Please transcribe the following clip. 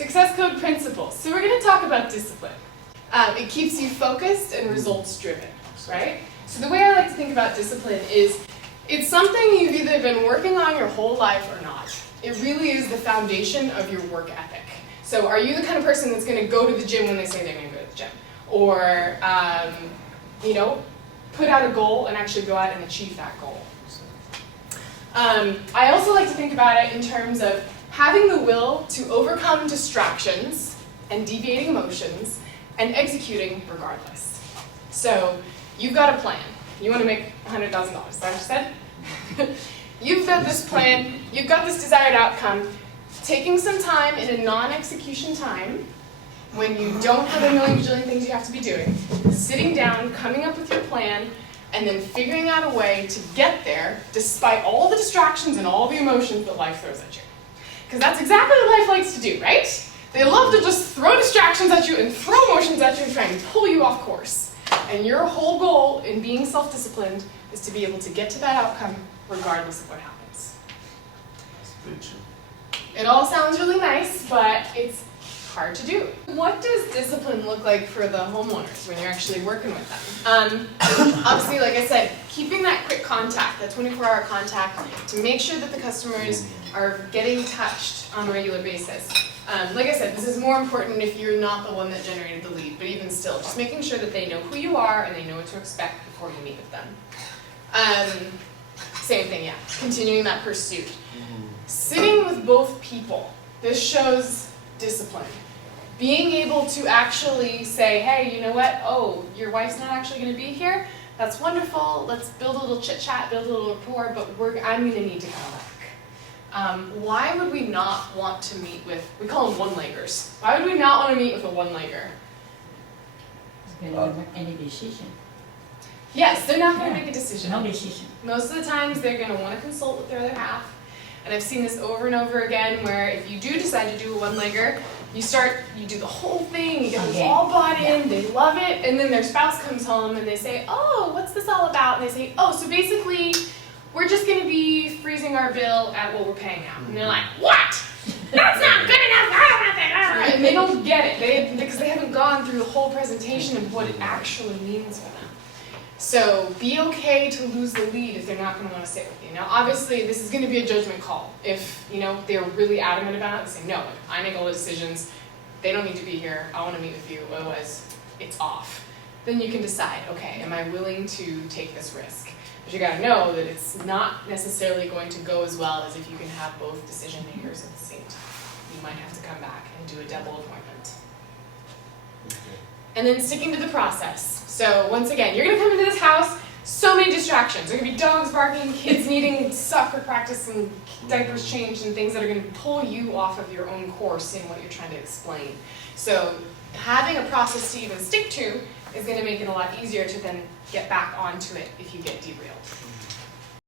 Success Code principles. So we're going to talk about discipline. It keeps you focused and results driven, right? So the way I like to think about discipline is it's something you've either been working on your whole life or not. It really is the foundation of your work ethic. So are you the kind of person that's going to go to the gym when they say they're going to go to the gym? Or, put out a goal and actually go out and achieve that goal? I also like to think about it in terms of having the will to overcome distractions and deviating emotions and executing regardless. So you've got a plan. You want to make $100,000. Is that what you said? You've got this plan. You've got this desired outcome. Taking some time in a non-execution time, when you don't have a million bajillion things you have to be doing, sitting down, coming up with your plan, and then figuring out a way to get there despite all the distractions and all the emotions that life throws at you. Because that's exactly what life likes to do, right? They love to just throw distractions at you and throw emotions at you and try and pull you off course. And your whole goal in being self-disciplined is to be able to get to that outcome regardless of what happens. It all sounds really nice, but it's hard to do. What does discipline look like for the homeowners when you're actually working with them? Obviously, like I said, keeping that quick contact, that 24-hour contact, to make sure that the customers are getting touched on a regular basis. Like I said, this is more important if you're not the one that generated the lead, but even still, just making sure that they know who you are and they know what to expect before you meet with them. Same thing, yeah, continuing that pursuit. Sitting with both people, this shows discipline. Being able to actually say, hey, you know what, oh, your wife's not actually going to be here? That's wonderful, let's build a little chit-chat, build a little rapport, but I'm going to need to come back. Why would we not want to meet with, we call them one-leggers. Why would we not want to meet with a one-legger? They don't make any decision. Yes, they're not going to make a decision. No decision. Most of the times they're going to want to consult with their other half. And I've seen this over and over again where if you do decide to do a one-legger, you do the whole thing, you get them all bought in, they love it, and then their spouse comes home and they say, oh, what's this all about? And they say, oh, so basically, we're just going to be freezing our bill at what we're paying now. And they're like, what? That's not good enough, I don't want that. And they don't get it, because they haven't gone through the whole presentation of what it actually means for them. So be okay to lose the lead if they're not going to want to sit with you. Now, obviously, this is going to be a judgment call. If they're really adamant about it, they say, no, I make all the decisions. They don't need to be here. I want to meet with you. Otherwise, it's off. Then you can decide, okay, am I willing to take this risk? But you got to know that it's not necessarily going to go as well as if you can have both decision makers at the same time. You might have to come back and do a double appointment. And then sticking to the process. So once again, you're going to come into this house, so many distractions. There are going to be dogs barking, kids needing soccer practice and diapers changed and things that are going to pull you off of your own course in what you're trying to explain. So having a process to even stick to is going to make it a lot easier to then get back onto it if you get derailed.